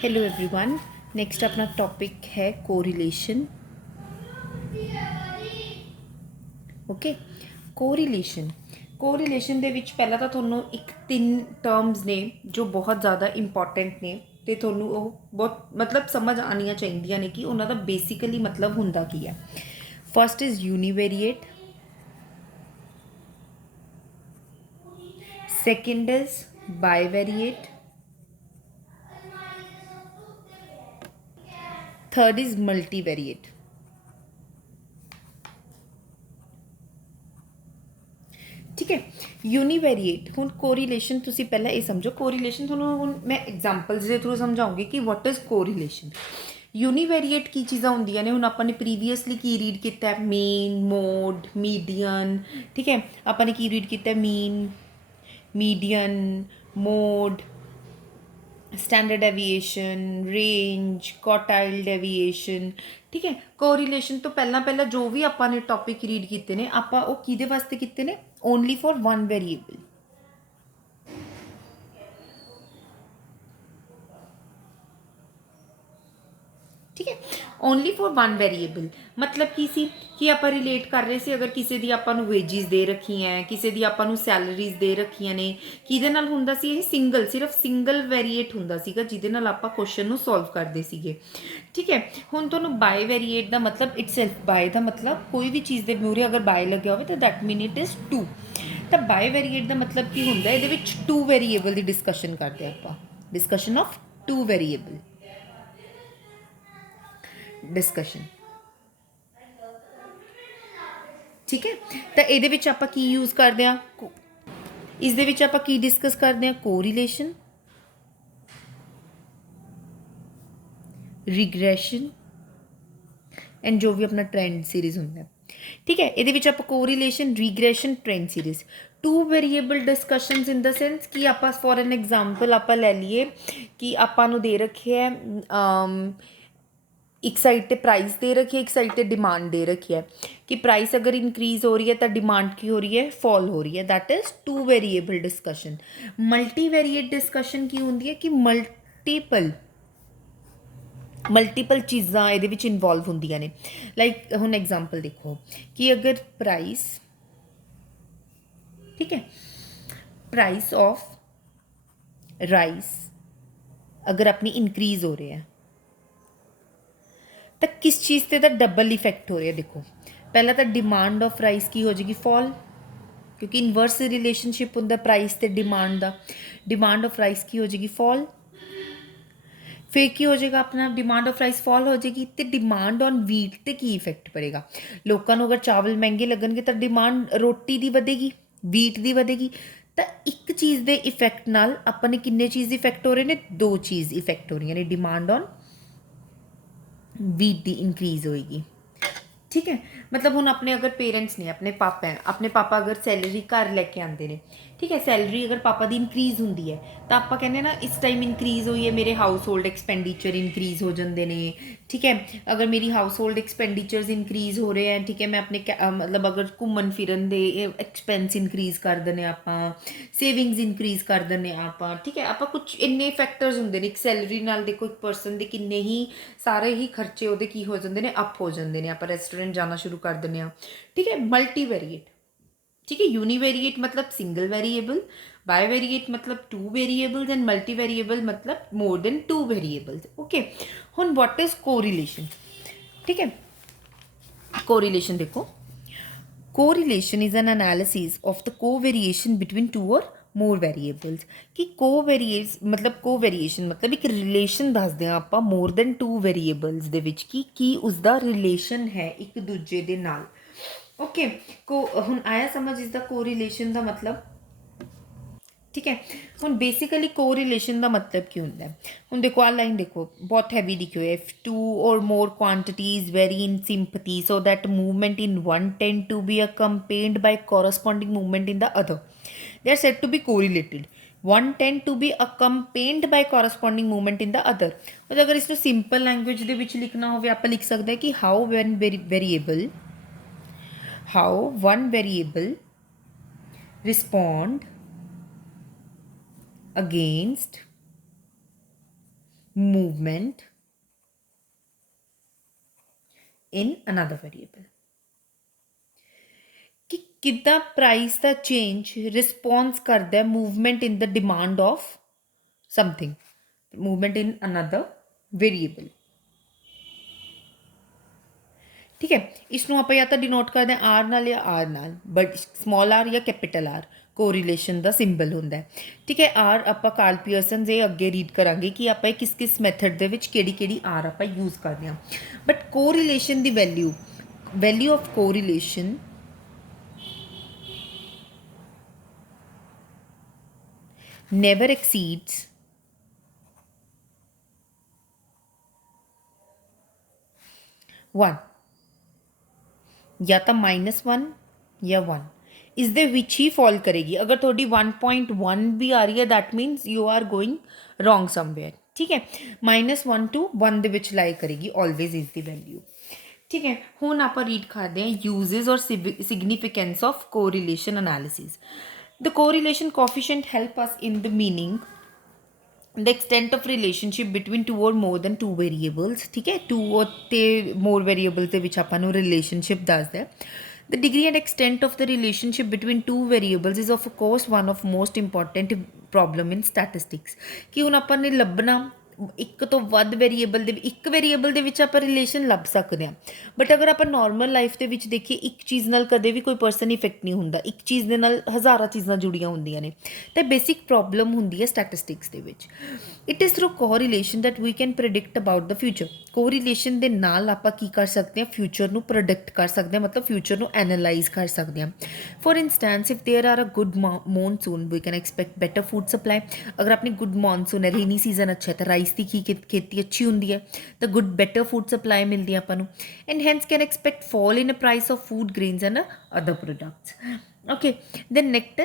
Hello everyone. Next अपना topic है correlation. Okay, correlation correlation ਦੇ ਵਿੱਚ ਪਹਿਲਾਂ ਤਾਂ ਤੁਹਾਨੂੰ ਇੱਕ ਤਿੰਨ ਟਰਮਸ ਨੇ ਜੋ ਬਹੁਤ ਜ਼ਿਆਦਾ ਇੰਪੋਰਟੈਂਟ ਨੇ ਤੇ ਤੁਹਾਨੂੰ ਉਹ ਬਹੁਤ ਮਤਲਬ ਸਮਝ ਆਉਣੀਆਂ ਚਾਹੀਦੀਆਂ ਨੇ ਕਿ ਉਹਨਾਂ ਦਾ ਬੇਸਿਕਲੀ ਮਤਲਬ ਹੁੰਦਾ ਕੀ ਹੈ। First is univariate, second is bivariate, third is multivariate. ठीक है, यूनीवेरिएट हूँ कोरिलेशन तुसी पहला ये समझो। कोरिलेशन थोड़ा हूँ मैं एग्जाम्पल्स के थ्रू समझाऊंगी कि वॉट इज़ कोरिलेशन। यूनीवेरिएट की चीज़ा होंदियां ने, हुण आपां ने प्रीवियसली की रीड किया है, मीन, मोड, मीडियन। ठीक है, आपां ने की रीड किया है, mean, median, mode, standard deviation, range, quartile deviation. ठीक है, कोरिलेशन तो पहला पहला जो भी आपां ने टॉपिक रीड किए ने आपां वो किहदे वास्ते किए ने, ओनली फॉर वन वेरीएबल। ठीक है, ओनली फॉर वन वेरीएबल मतलब की सी कि आप रिलेट कर रहे थे, अगर किसी दी आपां नूं वेजिज दे रखी हैं, किसी दी आपां नूं सैलरीज दे रखियां ने, किहदे नाल हुंदा सी ये सिंगल, सिर्फ सिंगल वेरीएट हुंदा सीगा जिहदे नाल आपां क्वेश्चन नूं सॉल्व करदे सीगे। ठीक है, हुण तुहानूं बाय वेरीएट दा मतलब इटसेल्फ, बाय दा मतलब कोई भी चीज़ दे मूहरे अगर बाय लग्या होवे तो that mean it is two. तो बाय वेरीएट दा मतलब की हुंदा, इहदे विच टू वेरीएबल दी डिस्कशन करदे आपां, discussion of two variable discussion. ठीक है, तो ये आप यूज़ करते हैं, इस आप डिस्कस करते हैं, कोरिलेशन, रिग्रेशन एंड जो भी अपना ट्रेंड सीरीज होंगे। ठीक है, ये आप correlation, regression, trend series, two variable discussions in the sense कि आप फॉर एन एग्जाम्पल आप ले लीए कि आपू दे रखे है एक साइड पे प्राइस दे रखी है, एक साइड पे डिमांड दे रखी है कि प्राइस अगर इंक्रीज हो रही है तो डिमांड की हो रही है, फॉल हो रही है। That is two variable discussion. Multivariate discussion की होंगी है कि मल्टीपल चीज़ा ये इनवॉल्व होंदियां ने। लाइक हुण एग्जाम्पल देखो कि अगर प्राइस, ठीक है, प्राइस ऑफ राइस अगर अपनी इंक्रीज हो रही है तो किस चीज़ से तो डबल इफेक्ट हो रहा है। देखो पहला तो डिमांड ऑफ राइस की हो जाएगी फॉल, क्योंकि इनवर्स रिलेशनशिप होंगे प्राइस तो डिमांड का। डिमांड ऑफ राइस की हो जाएगी फॉल, फिर की हो जाएगा अपना डिमांड ऑफ राइस फॉल हो जाएगी तो डिमांड ऑन वीट ते की इफेक्ट पड़ेगा। लोगों को अगर चावल महंगे लगनगे तो डिमांड रोटी की बढ़ेगी, वीट की बढ़ेगी। तो एक चीज़ के इफेक्ट नाल अपने किन्ने चीज़ इफेक्ट हो रहे हैं, दो चीज़ इफेक्ट हो रही ने, डिमांड ऑन वीट की इंक्रीज होएगी। ठीक है, मतलब हुण अपने अगर पेरेंट्स ने, अपने पापा हैं, अपने पापा अगर सैलरी घर लैके आते हैं, ठीक है, सैलरी अगर पापा की इंक्रीज होंगी है तो आप कहने ना इस टाइम इंक्रीज हुई है, मेरे हाउस होल्ड एक्सपेंडिचर इंक्रीज हो जाते हैं। ठीक है, अगर मेरी हाउस होल्ड एक्सपेंडिचर्स इंक्रीज हो रहे हैं, ठीक है, मैं अपने मतलब अगर घूमन फिरन दे एक्सपेंस इंक्रीज कर देने, आप सेविंग्स इंक्रीज कर देने आप। ठीक है, आप कुछ इन्ने फैक्टर्स होंगे ने एक सैलरी नाल, देखो एक परसन के किन्ने ही सारे ही खर्चे वो की हो जाते हैं, अप हो जाते हैं, आप रेस्टोरेंट जाना शुरू कर दें। ठीक है, मल्टी वेरीएट। ठीक है, यूनिवेरिएट मतलब सिंगल वेरिएबल, बाय वेरिएट मतलब two variables and multi variable मतलब more than two variables. Okay, हुन व्हाट इज कोरिलेशन। ठीक है, कोरिलेशन देखो, correlation is an analysis of the covariation between two or more variables. कि कोवेरिएस मतलब कोवेरिएशन मतलब एक रिलेशन दसदे हैं आप मोर देन टू वेरीएबल्स दे विच कि उसका रिलेशन है एक दूजे दे नाल। ओके, को हुण आया समझ इसका कोरिलेशन का मतलब। ठीक है, हुण बेसिकली कोरिलेशन का मतलब की होंदा है। हुण देखो आ लाइन देखो बहुत हैवी लिखी हुई है, if two or more quantities vary in sympathy so that movement in one tend to be accompanied by corresponding movement in the other, they are said to be correlated, one tend to be accompanied by corresponding movement in the other। और अगर इसको simple language दे विच लिखना हो आप लिख सकते हैं कि how one variable respond against movement in another variable कि कितना प्राइस का चेंज रिस्पॉन्स करता है movement in the demand of something movement in another variable ठीक है इसनों आप या तो डिनोट करते हैं आर नाल या आर नाल बट स्मॉल आर या कैपिटल आर कोरिलेशन का सिंबल होंगे ठीक है आर आप कार्ल पियर्सन से अगे रीड करांगे कि आप किस किस मैथड के केड़ी आर आप यूज़ करते हैं बट कोरिलेशन की value of correlation never exceeds one या तो -1 या 1 इस दे विच ही फॉल करेगी अगर थोड़ी 1.1 भी आ रही है that means you are going wrong somewhere ठीक है -1 to 1 ਦੇ ਵਿੱਚ लाई करेगी ऑलवेज इज दी वैल्यू ठीक है ਹੁਣ ਆਪਾਂ रीड करते हैं यूजेस और significance of correlation analysis the correlation coefficient help us in the meaning the extent of relationship between two or more than two variables ठीक है two or ਤੇ more variables ਦੇ ਵਿੱਚ ਆਪਾਂ ਨੂੰ relationship ਦੱਸਦਾ ਹੈ the degree and extent of the relationship between two variables is of course one of most important problem in statistics ਕਿ ਹੁਣ ਆਪਾਂ ਨੇ ਲੱਭਣਾ ਇੱਕ ਤੋਂ ਵੱਧ ਵੇਰੀਏਬਲ ਦੇ ਇੱਕ ਵੇਰੀਏਬਲ ਦੇ ਵਿੱਚ ਆਪਾਂ ਰਿਲੇਸ਼ਨ ਲੱਭ ਸਕਦੇ ਹਾਂ ਬਟ ਅਗਰ ਆਪਾਂ ਨਾਰਮਲ ਲਾਈਫ ਦੇ ਵਿੱਚ ਦੇਖੀਏ ਇੱਕ ਚੀਜ਼ ਨਾਲ ਕਦੇ ਵੀ ਕੋਈ ਪਰਸਨ ਇਫੈਕਟ ਨਹੀਂ ਹੁੰਦਾ ਇੱਕ ਚੀਜ਼ ਦੇ ਨਾਲ ਹਜ਼ਾਰਾਂ ਚੀਜ਼ਾਂ ਜੁੜੀਆਂ ਹੁੰਦੀਆਂ ਨੇ ਤੇ ਬੇਸਿਕ ਪ੍ਰੋਬਲਮ ਹੁੰਦੀ ਹੈ ਸਟੈਟਿਸਟਿਕਸ ਦੇ ਵਿੱਚ it is through correlation that we can predict about the future correlation ਦੇ ਨਾਲ ਆਪਾਂ ਕੀ ਕਰ ਸਕਦੇ ਹਾਂ ਫਿਊਚਰ ਨੂੰ ਪ੍ਰੋਡਿਕਟ ਕਰ ਸਕਦੇ ਹਾਂ ਮਤਲਬ ਫਿਊਚਰ ਨੂੰ ਐਨਾਲਾਈਜ਼ ਕਰ ਸਕਦੇ ਹਾਂ for instance if there are a good monsoon we can expect better food supply अगर अपनी गुड मॉनसून है रेनी सीजन अच्छा है तो राइस की खेती अच्छी होंगी है तो गुड बेटर फूड सप्लाई मिलती है अपन and hence can expect fall in a price of food grains and other products okay the next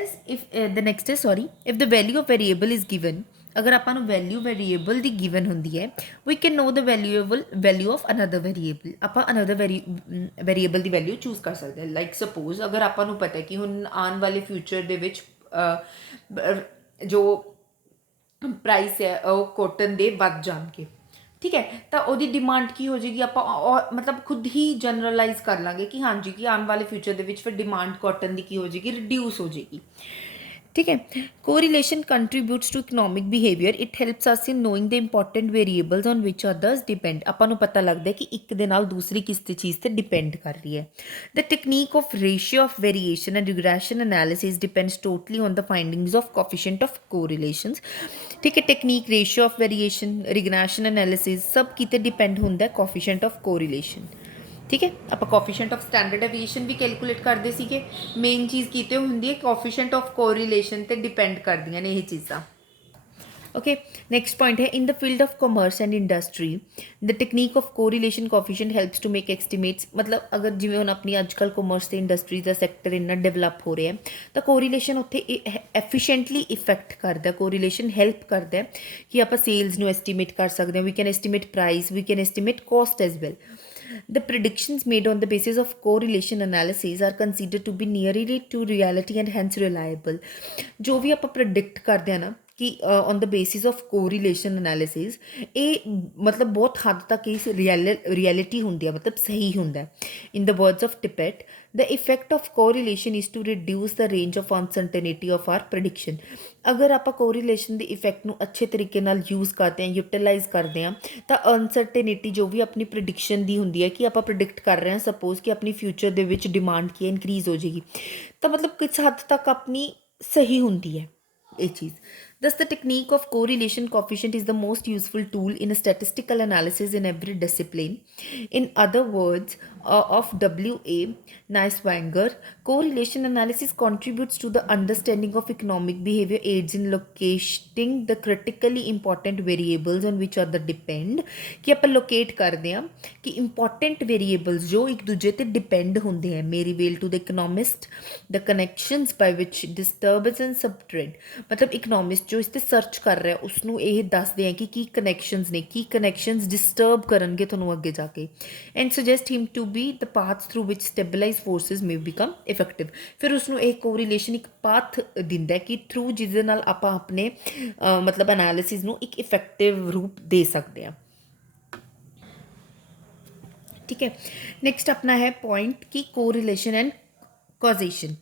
is if the value of variable is given अगर अपन वैल्यू वेरीएबल की given होंगी है we can know the value of another variable आप another variable की value choose कर सकते हैं लाइक सपोज अगर आपको पता है कि हुण आने वाले फ्यूचर दे विच जो प्राइस है वो कॉटन दे वध जाएंगे ठीक है तो वो डिमांड की हो जाएगी आप मतलब खुद ही जनरलाइज कर लाँगे कि हाँ जी कि आने वाले फ्यूचर दे विच फिर डिमांड कॉटन की हो जाएगी रिड्यूस हो जाएगी ठीक है correlation contributes to economic behaviour it helps us in knowing the important variables on which others depend upon को पता लगता है कि एक दे नाल दूसरी किस चीज़ से डिपेंड कर रही है the technique of ratio of variation and regression analysis depends totally on the findings of coefficient of correlations ठीक है technique ratio of variation regression analysis सब किते डिपेंड होंदा है कोफिशिएंट ऑफ कोरिलेशन ठीक है आप कोफिशिएंट ऑफ स्टैंडर्ड डेविएशन भी कैलकुलेट करते थे मेन चीज़ किते होंदी है कोफिशिएंट ऑफ कोरिलेशन ते डिपेंड करदियां ने ये चीज़ां ओके नेक्स्ट पॉइंट है in the field of commerce and industry the technique of correlation coefficient helps to make estimates मतलब अगर जिवें हुण अपनी अजकल कॉमर्स ते इंडस्ट्री का सैक्टर इन्ना डेवलप हो रहा है तो कोरिलेशन उत्थे एफिशिएंटली इफेक्ट करता है कोरिलेशन हेल्प करता है कि आप सेल्स नूं एस्टिमेट कर सकते हैं we can estimate price we can estimate cost as well The predictions made on the basis of correlation analysis are considered to be nearly to reality and hence reliable. जो भी आप predict करते हैं ना कि on the basis of correlation analysis ये मतलब बहुत हद तक इस रियलिटी होंगी है मतलब सही होंगे in the words of Tippett the effect of correlation is to reduce the range of uncertainty of our prediction अगर आप कोरिलेशन के इफेक्ट को अच्छे तरीके नाल यूज़ करते हैं यूटिलाइज करते हैं तो अनसर्टेनिटी जो भी अपनी प्रडिक्शन की होंगी है कि आप प्रडिक्ट कर रहे हैं सपोज कि अपनी फ्यूचर के डिमांड की इनक्रीज हो जाएगी तो मतलब किस हद तक अपनी सही होंगी है ये चीज़ Thus, the technique of correlation coefficient is the most useful tool in a statistical analysis in every discipline. In other words, of W.A. Neiswanger, correlation analysis contributes to the understanding of economic behavior, aids in locating the critically important variables on which other depend. कि आप locate करते हैं कि important variables जो एक दूसरे ते depend होंगे हैं. Mary Vail to the economist, the connections by which disturbance and subtrend. मतलब economist जो इस ते सर्च कर रहा है उसनों ये दसते हैं कि की कनैक्शनस ने की कनैक्शनस डिस्टर्ब करनगे तुहानूं अगे जाके and suggest him to be the paths through which stabilized forces may become effective। ਫਿਰ ਉਸਨੂੰ ਇਹ ਕੋਰਿਲੇਸ਼ਨ ਇੱਕ ਪਾਥ ਦਿੰਦਾ ਕਿ ਥਰੂ ਜਿਹਦੇ ਨਾਲ ਆਪਾਂ ਆਪਣੇ ਮਤਲਬ ਐਨਾਲਿਸਿਸ ਨੂੰ ਇੱਕ ਇਫੈਕਟਿਵ ਰੂਪ ਦੇ ਸਕਦੇ ਹਾਂ। ठीक है, नेक्स्ट अपना है पॉइंट कि कोरिलेशन एंड कॉजेशन।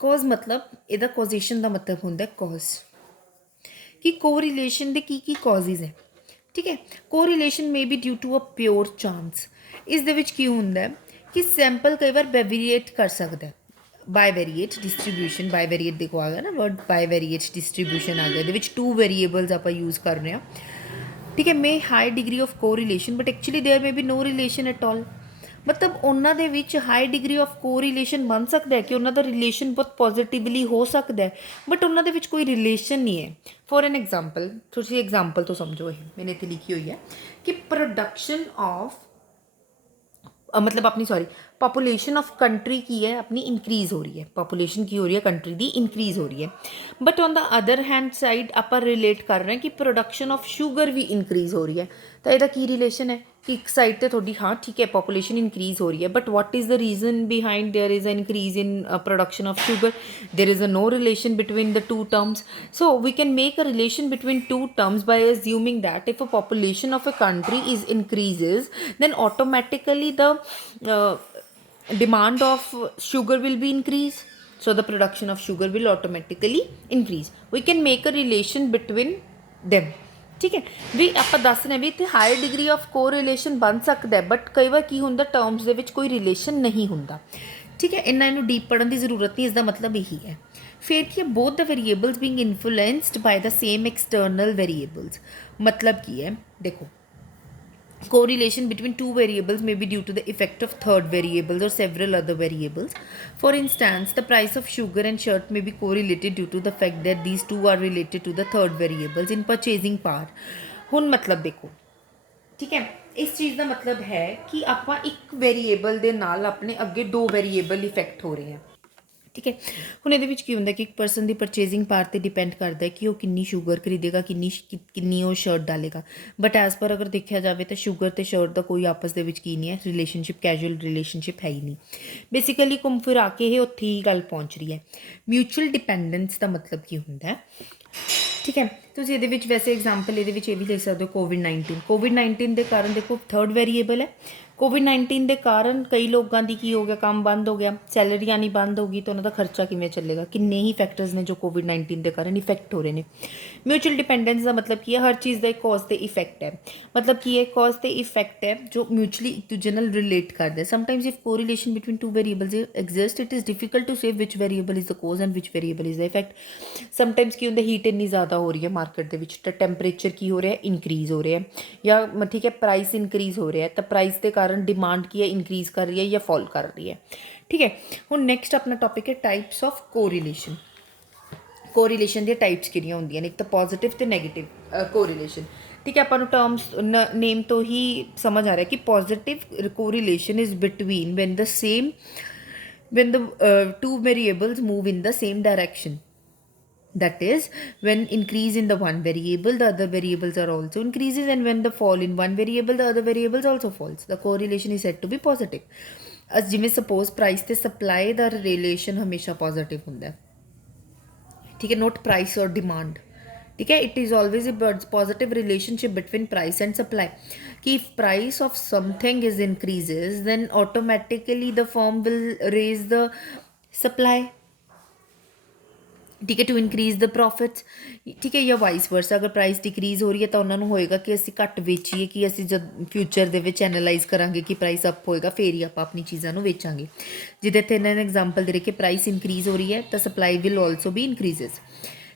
कॉज मतलब ਇਹਦਾ कॉजेशन ਦਾ मतलब ਹੁੰਦਾ ਹੈ कॉज कि कोरिलेशन ਦੇ ਕੀ कॉजेज है। ठीक है, correlation may be due to a pure chance. ਇਸ ਦੇ ਵਿੱਚ ਕੀ ਹੁੰਦਾ ਹੈ ਕਿ ਸੈਂਪਲ ਕਈ ਵਾਰ वेरिएट कर सकता है। बायवेरिएट डिस्ट्रीब्यूशन, बायवेरिएट देखो आ गया ना वर्ड, बायवेरिएट डिस्ट्रीब्यूशन आ गया, ਇਹਦੇ ਵਿੱਚ 2 वेरिएबल्स ਆਪਾਂ यूज़ कर रहे हैं। ठीक है, may high degree of correlation but actually there may be no relation at all. मतलब ਉਹਨਾਂ ਦੇ ਵਿੱਚ ਹਾਈ ਡਿਗਰੀ ਆਫ ਕੋਰਿਲੇਸ਼ਨ ਬਣ ਸਕਦਾ ਹੈ ਕਿ ਉਹਨਾਂ ਦਾ ਰਿਲੇਸ਼ਨ ਬਹੁਤ ਪੋਜ਼ਿਟਿਵਲੀ ਹੋ ਸਕਦਾ ਹੈ, ਬਟ ਉਹਨਾਂ ਦੇ ਵਿੱਚ ਕੋਈ ਰਿਲੇਸ਼ਨ ਨਹੀਂ ਹੈ। ਫੋਰ ਐਨ ਐਗਜ਼ਾਮਪਲ, ਤੁਸੀਂ ਐਗਜ਼ਾਮਪਲ ਤੋਂ ਸਮਝੋ, ਇਹ ਮੈਨੇ ਇੱਥੇ ਲਿਖੀ ਹੋਈ ਹੈ ਕਿ ਪ੍ਰੋਡਕਸ਼ਨ ਆਫ मतलब अपनी सॉरी पॉपुलेशन ऑफ कंट्री की है अपनी इंक्रीज़ हो रही है, पॉपुलेशन की हो रही है कंट्री दी इंक्रीज़ हो रही है, but on the other hand side आप रिलेट कर रहे हैं कि प्रोडक्शन ऑफ शुगर भी इंक्रीज़ हो रही है। तो यदा की रिलेशन है कि एक साइड तो थोड़ी हाँ ठीक है पॉपुलेशन इंक्रीज़ हो रही है, but what is the reason behind there is a increase in production of sugar? There is a no relation between the two terms. So we can make a relation between two terms by assuming that if a population of a country is increases, then automatically the demand of sugar will be increase, so the production of sugar will automatically increase। we can make a relation between them। ठीक है, ਵੀ ਆਪਾਂ ਦੱਸ ਰਹੇ ਵੀ ਇੱਥੇ hire degree of correlation ਬਣ ਸਕਦਾ, but ਕਈ ਵਾਰ ਕੀ ਹੁੰਦਾ ਟਰਮਸ ਦੇ ਵਿੱਚ ਕੋਈ ਰਿਲੇਸ਼ਨ ਨਹੀਂ ਹੁੰਦਾ। ਠੀਕ ਹੈ, ਇੰਨਾ ਇਹਨੂੰ ਡੀਪ ਪੜ੍ਹਨ ਦੀ ਜ਼ਰੂਰਤ ਨਹੀਂ, ਇਸ ਦਾ ਮਤਲਬ ਇਹੀ ਹੈ। ਫਿਰ ਕੀ ਹੈ, both the variables being influenced by the same external variables. मतलब ਕੀ ਹੈ, देखो correlation between two variables may be due to the effect of third variables or several other variables। For instance, the price of sugar and shirt may be correlated due to the fact that these two are related to the third variables in purchasing power। ਹੁਣ मतलब देखो, ठीक है, इस चीज़ का मतलब है कि ਆਪਾਂ ਇੱਕ वेरिएबल ਦੇ ਨਾਲ ਆਪਣੇ ਅੱਗੇ ਦੋ वेरिएबल इफेक्ट हो रहे हैं। ठीक है, ਹੁਣ ਇਹਦੇ ਵਿੱਚ ਕੀ ਹੁੰਦਾ ਕਿ ਇੱਕ ਪਰਸਨ ਦੀ ਪਰਚੇਜ਼ਿੰਗ ਪਾਵਰ 'ਤੇ ਡਿਪੈਂਡ ਕਰਦਾ ਹੈ ਕਿ ਉਹ ਕਿੰਨੀ ਸ਼ੂਗਰ ਖਰੀਦੇਗਾ, ਕਿੰਨੀ ਉਹ ਸ਼ਰਟ ਡਾਲੇਗਾ। ਬਟ ਐਜ਼ ਪਰ ਅਗਰ ਦੇਖਿਆ ਜਾਵੇ ਤਾਂ ਸ਼ੂਗਰ ਅਤੇ ਸ਼ਰਟ ਦਾ ਕੋਈ ਆਪਸ ਦੇ ਵਿੱਚ ਕੀ ਨਹੀਂ ਹੈ, ਰਿਲੇਸ਼ਨਸ਼ਿਪ, ਕੈਜੂਅਲ ਰਿਲੇਸ਼ਨਸ਼ਿਪ ਹੈ ਹੀ ਨਹੀਂ। ਬੇਸਿਕਲੀ ਘੁੰਮ ਫਿਰ ਆ ਕੇ ਇਹ ਉੱਥੇ ਹੀ ਗੱਲ ਪਹੁੰਚ ਰਹੀ ਹੈ। ਮਿਊਚੁਅਲ ਡਿਪੈਂਡੈਂਸ ਦਾ ਮਤਲਬ ਕੀ ਹੁੰਦਾ ਹੈ? ठीक है, ਤੁਸੀਂ ਇਹਦੇ ਵਿੱਚ ਵੈਸੇ ਐਗਜ਼ਾਮਪਲ ਇਹਦੇ ਵਿੱਚ ਇਹ ਵੀ ਲਿਖ ਸਕਦੇ ਹੋ ਕੋਵਿਡ-19 ਦੇ ਕਾਰਨ ਦੇਖੋ ਥਰਡ ਵੇਰੀਏਬਲ ਹੈ। ਕੋਵਿਡ-19 ਦੇ ਕਾਰਨ ਕਈ ਲੋਕਾਂ ਦੀ ਕੀ ਹੋ ਗਿਆ, ਕੰਮ ਬੰਦ ਹੋ ਗਿਆ, ਸੈਲਰੀਆਂ ਨਹੀਂ ਬੰਦ ਹੋ ਗਈ, ਤਾਂ ਉਹਨਾਂ ਦਾ ਖਰਚਾ ਕਿਵੇਂ ਚੱਲੇਗਾ? ਕਿੰਨੇ ਹੀ ਫੈਕਟਰਸ ਨੇ ਜੋ ਕੋਵਿਡ-19 ਦੇ ਕਾਰਨ ਇਫੈਕਟ ਹੋ ਰਹੇ ਨੇ। ਮਿਊਚੁਅਲ ਡਿਪੈਂਡੈਂਸ ਦਾ ਮਤਲਬ ਕੀ ਹੈ? ਹਰ ਚੀਜ਼ ਦਾ ਇੱਕ ਕੌਜ਼ ਤੇ ਇਫੈਕਟ ਹੈ। ਮਤਲਬ ਕੀ ਹੈ? ਕੌਜ਼ ਤੇ ਇਫੈਕਟ ਹੈ ਜੋ ਮਿਊਚੁਅਲੀ ਇੱਕ ਦੂਜੇ ਨਾਲ ਰਿਲੇਟ ਕਰਦੇ। Sometimes if correlation between two variables exist, it is difficult to say which variable is the cause and which variable is the effect. Sometimes ਕੀ ਹੁੰਦਾ, ਹੀਟ ਇੰਨੀ ਜ਼ਿਆਦਾ ਹੋ ਰਹੀ ਹੈ ਮਾਰਕੀਟ ਦੇ ਵਿੱਚ, ਤਾਂ ਟੈਂਪਰੇਚਰ ਕੀ ਹੋ ਰਿਹਾ, ਇਨਕਰੀਜ਼ ਹੋ ਰਿਹਾ, ਜਾਂ ਠੀਕ ਹੈ ਪ੍ਰਾइस ਇਨਕਰੀਜ਼ ਹੋ ਰਿਹਾ, ਤਾਂ ਪ੍ਰਾइस ਦੇ ਕਾਰਨ ਡਿਮਾਂਡ ਕੀ ਹੈ, ਇਨਕਰੀਜ਼ ਕਰ ਰਹੀ ਹੈ ਜਾਂ ਫॉल ਕਰ ਰਹੀ ਹੈ। ठीक है, ਹੁਣ ਨੈਕਸਟ ਆਪਣਾ ਟੌਪਿਕ ਹੈ ਟਾਈਪਸ ਆਫ ਕੋਰਿਲੇਸ਼ਨ। ਕੋਰਿਲੇਸ਼ਨ ਦੀਆਂ ਟਾਈਪਸ ਕਿਹੜੀਆਂ ਹੁੰਦੀਆਂ ਨੇ? ਇੱਕ ਤਾਂ ਪੋਜ਼ਿਟਿਵ ਤੇ ਨੈਗੇਟਿਵ ਕੋਰਿਲੇਸ਼ਨ। ਠੀਕ ਹੈ, ਆਪਾਂ ਨੂੰ ਟਰਮਸ ਨੇਮ ਤੋਂ ਹੀ ਸਮਝ ਆ ਰਿਹਾ ਕਿ positive correlation is between when the two variables move in the same direction। That is, when increase in the one variable, the other variables are also increases, and when the fall in one variable, the other variables also falls। The correlation is said to be positive। as ਜਿਵੇਂ suppose price ਤੇ supply ਦਾ relation ਹਮੇਸ਼ਾ positive ਹੁੰਦਾ ਹੈ। ठीक है, not price or demand। ठीक है, it is always a positive relationship between price and supply। कि if price of something is increases, then automatically the firm will raise the supply। ठीक है, टू इंक्रीज द प्रॉफिट्स। ठीक है, या vice versa, अगर price decrease हो रही है तो उन्होंने होएगा कि ਅਸੀਂ ਘੱਟ ਵੇਚੀਏ, ਕਿ ਅਸੀਂ ਜਦ ਫਿਊਚਰ ਦੇ ਵਿੱਚ ਐਨਾਲਾਈਜ਼ ਕਰਾਂਗੇ ਕਿ ਪ੍ਰਾਈਸ ਅਪ ਹੋਏਗਾ, ਫੇਰ ਹੀ ਆਪਾਂ ਆਪਣੀ ਚੀਜ਼ਾਂ ਨੂੰ ਵੇਚਾਂਗੇ। ਜਿਹਦੇ ਤੇ ਇਹਨਾਂ ਨੇ ਐਗਜ਼ਾਮਪਲ ਦੇ ਰਹੇ ਕਿ ਪ੍ਰਾਈਸ ਇਨਕਰੀਜ਼ ਹੋ ਰਹੀ ਹੈ ਤਾਂ supply will also B increases.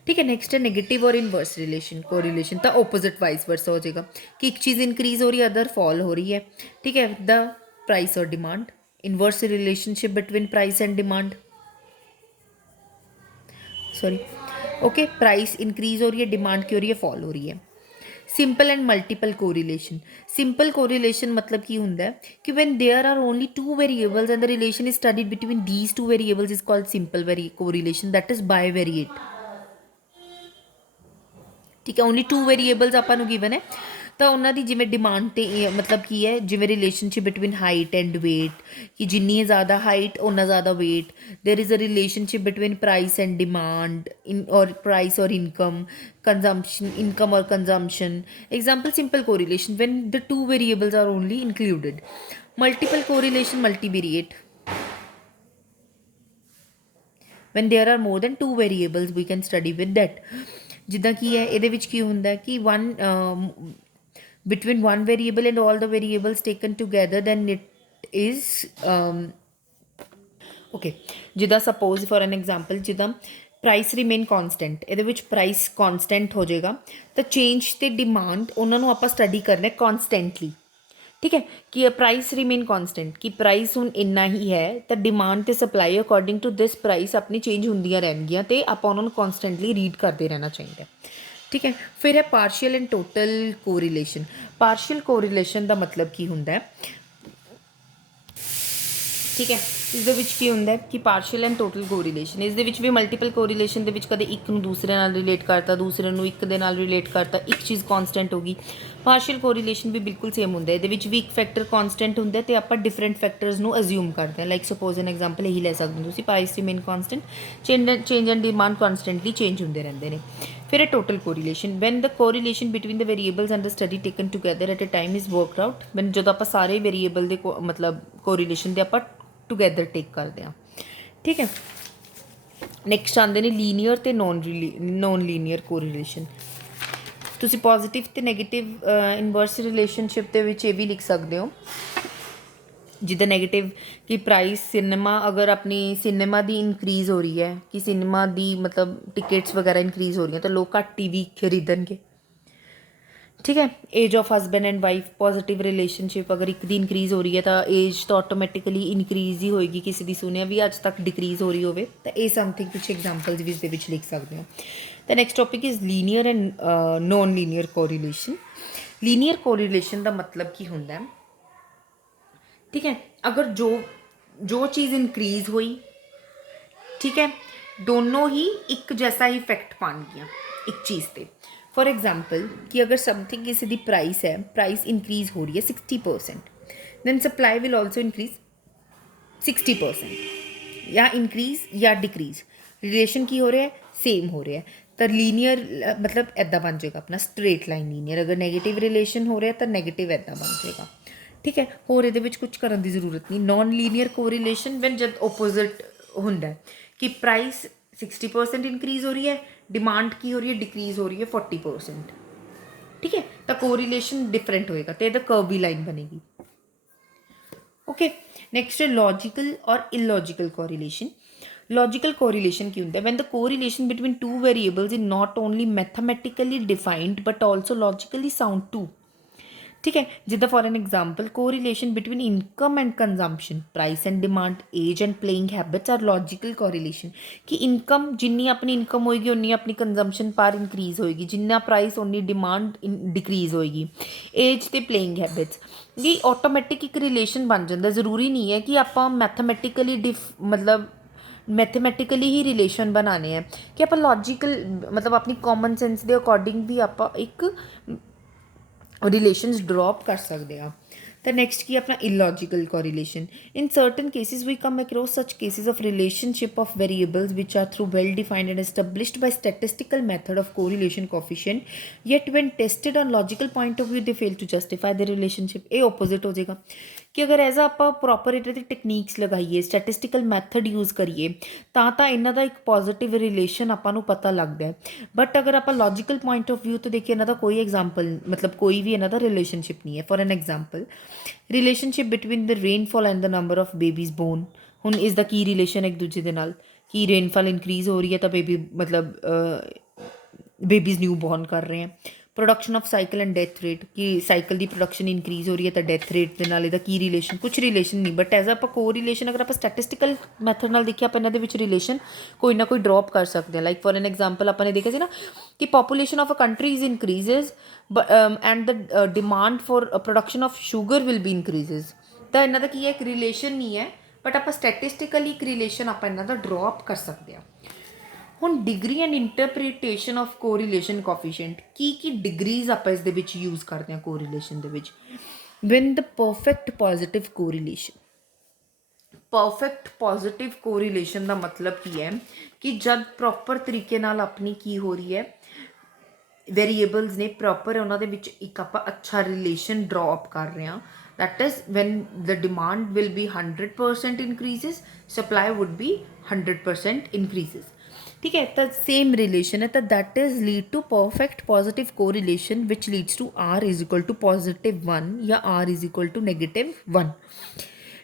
ठीक है, नेक्स्ट है नेगेटिव और इनवर्स रिलेशन कोरिलेशन। तो ऑपोजिट वाइस वर्सा हो जाएगा कि एक चीज़ इंक्रीज हो रही है, अदर फॉल हो रही है। ठीक है, द प्राइस और demand, inverse relationship between price and demand, sorry okay, price increase हो रही है, डिमांड की हो रही है, फॉल हो रही है। Simple and multiple correlation. Simple correlation मतलब की होंगे कि when there are only two variables and the relation is studied between these two variables is called simple correlation, that is bivariate. ठीक है, ओनली टू वेरिएबल्स आपको given है ਤਾਂ ਉਹਨਾਂ ਦੀ ਜਿਵੇਂ ਡਿਮਾਂਡ ਤੇ ਮਤਲਬ ਕੀ ਹੈ, ਜਿਵੇਂ relationship between height and weight, ਕਿ ਜਿੰਨੀ ਜ਼ਿਆਦਾ ਹਾਈਟ ਉਨਾ ਜ਼ਿਆਦਾ weight. There is a relationship between price and demand in और प्राइस और income, consumption income or consumption. Example, simple correlation when the two variables are only included. Multiple correlation, multivariate when there are more than two variables we can study with that. ਜਿੱਦਾਂ ਕੀ ਹੈ ਇਹਦੇ ਵਿੱਚ ਕੀ ਹੁੰਦਾ ਕਿ one between one variable and all the variables taken together, then it is okay. ਜਿੱਦਾਂ suppose for N example, ਜਿੱਦਾਂ price remain ਕੌਨਸਟੈਂਟ, ਇਹਦੇ ਵਿੱਚ ਪ੍ਰਾਈਸ ਕੌਨਸਟੈਂਟ ਹੋ ਜਾਏਗਾ ਤਾਂ ਚੇਂਜ ਤੇ ਡਿਮਾਂਡ ਉਹਨਾਂ ਨੂੰ ਆਪਾਂ ਸਟੱਡੀ ਕਰਨਾ ਕੌਨਸਟੈਂਟਲੀ, ਠੀਕ ਹੈ, ਕਿ ਪ੍ਰਾਈਸ ਰਿਮੇਨ ਕੌਨਸਟੈਂਟ, ਕਿ ਪ੍ਰਾਈਸ ਹੁਣ ਇੰਨਾ ਹੀ ਹੈ ਤਾਂ ਡਿਮਾਂਡ ਤੇ supply according to this price ਆਪਣੀ ਚੇਂਜ ਹੁੰਦੀਆਂ ਰਹਿਣਗੀਆਂ ਅਤੇ ਆਪਾਂ ਉਹਨਾਂ ਨੂੰ ਕੌਨਸਟੈਂਟਲੀ ਰੀਡ ਕਰਦੇ ਰਹਿਣਾ ਚਾਹੀਦਾ, ਠੀਕ ਹੈ। ਫਿਰ ਹੈ ਪਾਰਸ਼ੀਅਲ ਐਂਡ ਟੋਟਲ ਕੋਰਿਲੇਸ਼ਨ। ਪਾਰਸ਼ੀਅਲ ਕੋਰਿਲੇਸ਼ਨ ਦਾ ਮਤਲਬ ਕੀ ਹੁੰਦਾ ਹੈ, ਠੀਕ ਹੈ, ਇਸ ਦੇ ਵਿੱਚ ਕੀ ਹੁੰਦਾ ਕਿ ਪਾਰਸ਼ੀਅਲ ਐਂਡ ਟੋਟਲ ਕੋਰਿਲੇਸ਼ਨ, ਇਸ ਦੇ ਵਿੱਚ ਵੀ ਮਲਟੀਪਲ ਕੋਰਿਲੇਸ਼ਨ ਦੇ ਵਿੱਚ ਕਦੇ ਇੱਕ ਨੂੰ ਦੂਸਰੇ ਨਾਲ ਰਿਲੇਟ ਕਰਤਾ, ਦੂਸਰੇ ਨੂੰ ਇੱਕ ਦੇ ਨਾਲ ਰਿਲੇਟ ਕਰਤਾ, ਇੱਕ ਚੀਜ਼ ਕੌਨਸਟੈਂਟ ਹੋ ਗਈ। ਪਾਰਸ਼ੀਅਲ ਕੋਰਿਲੇਸ਼ਨ ਵੀ ਬਿਲਕੁਲ ਸੇਮ ਹੁੰਦਾ, ਇਹਦੇ ਵਿੱਚ ਵੀ ਇੱਕ ਫੈਕਟਰ ਕੌਨਸਟੈਂਟ ਹੁੰਦਾ ਅਤੇ ਆਪਾਂ ਡਿਫਰੈਂਟ ਫੈਕਟਰਸ ਨੂੰ ਅਜ਼ਿਊਮ ਕਰਦੇ ਹਾਂ। ਲਾਈਕ ਸਪੋਜ਼ ਐਨ ਐਗਜ਼ਾਮਪਲ ਇਹੀ ਲੈ ਸਕਦੇ ਹੋ ਤੁਸੀਂ, price remain constant, change and demand constantly change ਹੁੰਦੇ ਰਹਿੰਦੇ ਨੇ। ਫਿਰ ਹੈ total correlation, when the correlation between the variables under study taken together at a time is worked out, when ਜਦੋਂ ਆਪਾਂ ਸਾਰੇ ਵੇਰੀਏਬਲ ਦੇ ਮਤਲਬ ਕੋਰਿਲੇਸ਼ਨ ਦੇ ਆਪਾਂ ਟੂਗੈਦਰ ਟੇਕ ਕਰਦੇ ਹਾਂ, ਠੀਕ ਹੈ। ਨੈਕਸਟ ਆਉਂਦੇ ਨੇ ਲੀਨੀਅਰ ਅਤੇ ਨੋਨ ਲੀਨੀਅਰ ਕੋਰਿਲੇਸ਼ਨ। ਤੁਸੀਂ ਪੋਜ਼ੀਟਿਵ ਅਤੇ ਨੈਗੇਟਿਵ ਇਨਵਰਸ ਰਿਲੇਸ਼ਨਸ਼ਿਪ ਦੇ ਵਿੱਚ ਇਹ ਵੀ ਲਿਖ ਸਕਦੇ ਹੋ, ਜਿੱਦਾਂ ਨੈਗੇਟਿਵ ਕਿ ਪ੍ਰਾਈਸ ਸਿਨੇਮਾ, ਅਗਰ ਆਪਣੀ ਸਿਨੇਮਾ ਦੀ ਇਨਕਰੀਜ਼ ਹੋ ਰਹੀ ਹੈ, ਕਿ ਸਿਨੇਮਾ ਦੀ ਮਤਲਬ ਟਿਕਟਸ ਵਗੈਰਾ ਇਨਕਰੀਜ਼ ਹੋ ਰਹੀਆਂ ਤਾਂ ਲੋਕ ਘੱਟ TV ਖਰੀਦਣਗੇ, ਠੀਕ ਹੈ। Age of husband and wife, positive relationship ਅਗਰ ਇੱਕ ਦੀ ਇਨਕਰੀਜ਼ ਹੋ ਰਹੀ ਹੈ ਤਾਂ ਏਜ ਤਾਂ ਆਟੋਮੈਟਿਕਲੀ ਇਨਕਰੀਜ਼ ਹੀ ਹੋਏਗੀ, ਕਿਸੇ ਦੀ ਸੁਣਿਆ ਵੀ ਅੱਜ ਤੱਕ ਡਿਕਰੀਜ਼ ਹੋ ਰਹੀ ਹੋਵੇ ਤਾਂ ਇਹ ਸਮਥਿੰਗ ਕੁਛ ਐਗਜ਼ਾਮਪਲਸ ਵੀ ਇਸ ਦੇ ਵਿੱਚ ਲਿਖ ਸਕਦੇ ਹੋ। ਤਾਂ next topic is linear and non linear correlation. Linear correlation ਦਾ ਮਤਲਬ ਕੀ ਹੁੰਦਾ ਹੈ, ਠੀਕ ਹੈ, ਅਗਰ ਜੋ ਚੀਜ਼ ਇਨਕਰੀਜ਼ ਹੋਈ, ਠੀਕ ਹੈ, ਦੋਨੋਂ ਹੀ ਇੱਕ ਜੈਸਾ ਹੀ ਇਫੈਕਟ ਪਾਉਣਗੀਆਂ ਇੱਕ ਚੀਜ਼ 'ਤੇ। ਫॉर एग्जाम्पल कि अगर समथिंग किसी की प्राइस है, प्राइस इंक्रीज हो रही है 60%, then supply will also increase 60%, या इंक्रीज या डिक्रीज, रिलेशन की हो रहा है सेम हो रहा है। तो लीनियर मतलब ऐदा बन जाएगा अपना स्ट्रेट लाइन लीनियर, अगर नैगेटिव रिलेशन हो रहा है तो नैगेटिव ऐदा बन जाएगा, ठीक है। होर ये कुछ करने की जरूरत नहीं। नॉन लीनियर कोरिलेशन वैन जब ओपोजिट होंगे कि प्राइस 60% इंक्रीज हो रही है, डिमांड की हो रही है डिक्रीज हो रही है 40%, ठीक है, तो कोरिलेशन डिफरेंट होएगा तो यह कर्वी लाइन बनेगी, ओके। नेक्स्ट है लॉजिकल और इलॉजिकल कोरिलेशन। लॉजिकल कोरिलेशन की होता है when the correlation between two variables is not only mathematically defined but also logically sound too, ठीक है। जिदा for an example correlation between income and consumption, price and demand, age and playing habits are logical correlation, कि income जिन्नी अपनी income होएगी उन्नी अपनी consumption पर इंक्रीज होएगी, जिन्ना प्राइस उन्नी डिमांड डिक्रीज होएगी। एज ते प्लेइंग हैबिट्स, ये ऑटोमैटिक एक रिलेशन बन जाता, जरूरी नहीं है कि आप मैथमेटिकली मतलब मैथमेटिकली ही रिलेशन बनाने हैं, कि आप लॉजिकल मतलब अपनी कॉमन सेंस के अकॉर्डिंग भी आप एक रिलेशनस ड्रॉप कर सकते हैं। तो नैक्सट की अपना illogical correlation, in certain cases we come across such cases of relationship of variables which are through well defined and established by statistical method of correlation coefficient, yet when tested on logical point of view they fail to justify the relationship. ये opposite हो जाएगा कि अगर as आप proper इहदे ते techniques लगाइए, statistical method use करिए ਤਾਂ ਇਹਨਾਂ ਦਾ ਇੱਕ ਪੋਜ਼ਿਟਿਵ ਰਿਲੇਸ਼ਨ ਆਪਾਂ ਨੂੰ ਪਤਾ ਲੱਗਦਾ ਹੈ। ਬਟ ਅਗਰ ਆਪਾਂ ਲੌਜੀਕਲ ਪੁਆਇੰਟ ਆਫ ਵਿਊ ਤੋਂ ਦੇਖੀਏ ਇਹਨਾਂ ਦਾ ਕੋਈ ਐਗਜ਼ਾਮਪਲ ਮਤਲਬ ਕੋਈ ਵੀ ਇਹਨਾਂ ਦਾ ਰਿਲੇਸ਼ਨਸ਼ਿਪ ਨਹੀਂ ਹੈ। For an example relationship between the rainfall and the number of babies born, ਹੁਣ ਇਸ ਦਾ ਕੀ ਰਿਲੇਸ਼ਨ ਇੱਕ ਦੂਜੇ ਦੇ ਨਾਲ, ਕਿ ਰੇਨਫਾਲ ਇਨਕਰੀਜ਼ ਹੋ ਰਹੀ ਹੈ ਤਾਂ ਬੇਬੀ ਮਤਲਬ ਬੇਬੀਜ਼ ਨਿਊ ਬੋਰਨ ਕਰ ਰਹੇ ਹੈ। Production of cycle and death rate, कि साइकिल की प्रोडक्शन इंक्रीज हो रही है तो डेथ रेट के नाल की रिलेशन, कुछ रिलेशन नहीं बट एज आप को रिलेशन अगर आप स्टैटिस्टिकल मैथड नाल देखिए आप इन्हों के रिलेशन कोई ना कोई ड्रॉप कर सकते हैं। लाइक फॉर एन एग्जाम्पल आपने देखा ना कि population of a country is increases and the demand for production of sugar will be increases, तो इन्हों का की है एक रिलेशन नहीं है बट आप स्टैटिस्टिकली एक रिलेशन आप इन्हों का ड्रॉप कर सकते हैं, ਹੁਣ degree and interpretation of correlation coefficient, Ki degrees ਆਪਾਂ ਇਸ ਦੇ ਵਿੱਚ ਯੂਜ਼ ਕਰਦੇ ਹਾਂ ਕੋਰਿਲੇਸ਼ਨ ਦੇ ਵਿੱਚ। When the perfect positive correlation, perfect positive correlation ਦਾ ਮਤਲਬ ਕੀ ਹੈ ਕਿ ਜਦ ਪ੍ਰੋਪਰ ਤਰੀਕੇ ਨਾਲ ਆਪਣੀ ਕੀ ਹੋ ਰਹੀ ਹੈ, ਵੇਰੀਏਬਲਸ ਨੇ ਪ੍ਰੋਪਰ ਉਹਨਾਂ ਦੇ ਵਿੱਚ ਇੱਕ ਆਪਾਂ ਅੱਛਾ ਰਿਲੇਸ਼ਨ ਡਰਾ ਅਪ ਕਰ ਰਹੇ ਹਾਂ। that is when the demand will be 100% increases, supply would be 100% increases। ठीक है, तो सेम रिलेशन है, तो that is lead to perfect positive correlation which leads to R is equal to +1 या R is equal to -1।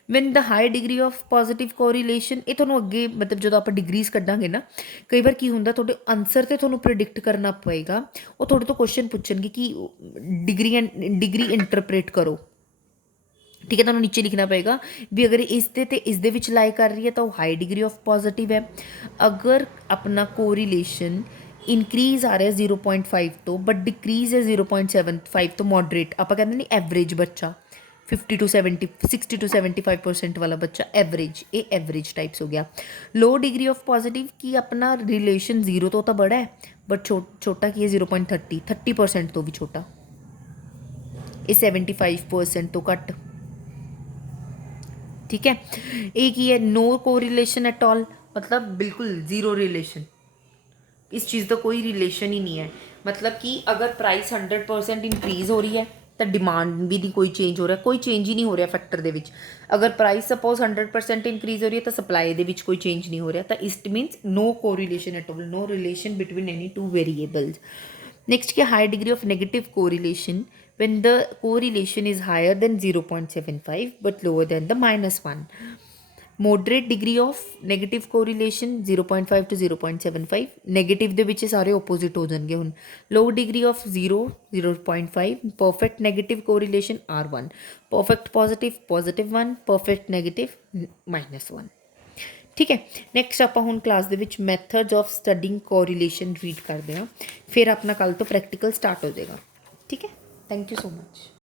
When the high degree of positive correlation, ਇਹ ਤੁਹਾਨੂੰ ਅੱਗੇ ਮਤਲਬ ਜਦੋਂ ਆਪਾਂ ਡਿਗਰੀਜ਼ ਕੱਢਾਂਗੇ ਨਾ, ਕਈ ਵਾਰ ਕੀ ਹੁੰਦਾ ਤੁਹਾਡੇ ਆਨਸਰ 'ਤੇ ਤੁਹਾਨੂੰ ਪ੍ਰਿਡਿਕਟ ਕਰਨਾ ਪਏਗਾ। ਉਹ ਤੁਹਾਡੇ ਤੋਂ ਕੁਐਸਚਨ ਪੁੱਛਣਗੇ ਕਿ ਡਿਗਰੀ ਇੰਟਰਪ੍ਰੇਟ ਕਰੋ। ਠੀਕ ਹੈ, ਤੁਹਾਨੂੰ ਨੀਚੇ ਲਿਖਣਾ ਪਏਗਾ ਵੀ ਅਗਰ ਇਸ ਤੇ ਇਸ ਦੇ ਵਿੱਚ ਲਾਈ ਕਰ ਰਹੀ ਹੈ ਤਾਂ ਉਹ ਹਾਈ ਡਿਗਰੀ ਆਫ ਪੋਜ਼ੀਟਿਵ ਹੈ। ਅਗਰ ਆਪਣਾ ਕੋਰਿਲੇਸ਼ਨ ਇਨਕਰੀਜ਼ ਆ ਰਿਹਾ 0.5 ਤੋਂ ਬਟ ਡਿਕਰੀਜ਼ ਹੈ 0.75 ਤੋਂ ਮੋਡਰੇਟ, ਆਪਾਂ ਕਹਿੰਦੇ ਨਹੀਂ ਐਵਰੇਜ ਬੱਚਾ 50 to 70 60 to 75% ਵਾਲਾ ਬੱਚਾ ਐਵਰੇਜ, ਇਹ ਐਵਰੇਜ ਟਾਈਪਸ ਹੋ ਗਿਆ। ਲੋ ਡਿਗਰੀ ਆਫ ਪੋਜ਼ੀਟਿਵ ਕੀ ਆਪਣਾ ਰਿਲੇਸ਼ਨ 0 ਤੋਂ ਤਾਂ ਬੜਾ ਹੈ ਬਟ ਛੋਟਾ ਕੀ ਹੈ 0.30, 30% ਤੋਂ ਵੀ ਛੋਟਾ, ਇਹ 75% ਤੋਂ ਘੱਟ। ठीक है, एक ही है नो कोरिलेशन एट ऑल, मतलब बिल्कुल ज़ीरो रिलेशन, इस चीज़ का कोई रिलेशन ही नहीं है। मतलब कि अगर प्राइस 100% इंक्रीज़ हो रही है तो डिमांड भी नहीं कोई चेंज हो रहा, कोई चेंज ही नहीं हो रहा फैक्टर दे विच। अगर प्राइस सपोज 100% इंक्रीज़ हो रही है तो सप्लाई दे विच कोई चेंज नहीं हो रहा, तो it means no correlation at all, no relation between any two variables. Next क्या, high degree of negative correlation when the correlation is higher than 0.75 but lower than the -1। moderate degree of negative correlation 0.5 to 0.75, negative ਦੇ ਵਿੱਚ ਸਾਰੇ opposite ਹੋ ਜਾਣਗੇ। ਹੁਣ low degree of 0, 0.5, perfect negative correlation R1, perfect positive +1, perfect negative -1। ठीक है, next ਆਪਾਂ ਹੁਣ ਕਲਾਸ ਦੇ ਵਿੱਚ methods of studying correlation read ਕਰਦੇ ਹਾਂ, ਫਿਰ ਆਪਣਾ ਕੱਲ ਤੋਂ ਪ੍ਰੈਕਟੀਕਲ ਸਟਾਰਟ ਹੋ ਜਾਏਗਾ। ठीक है, थैंक यू सो मच।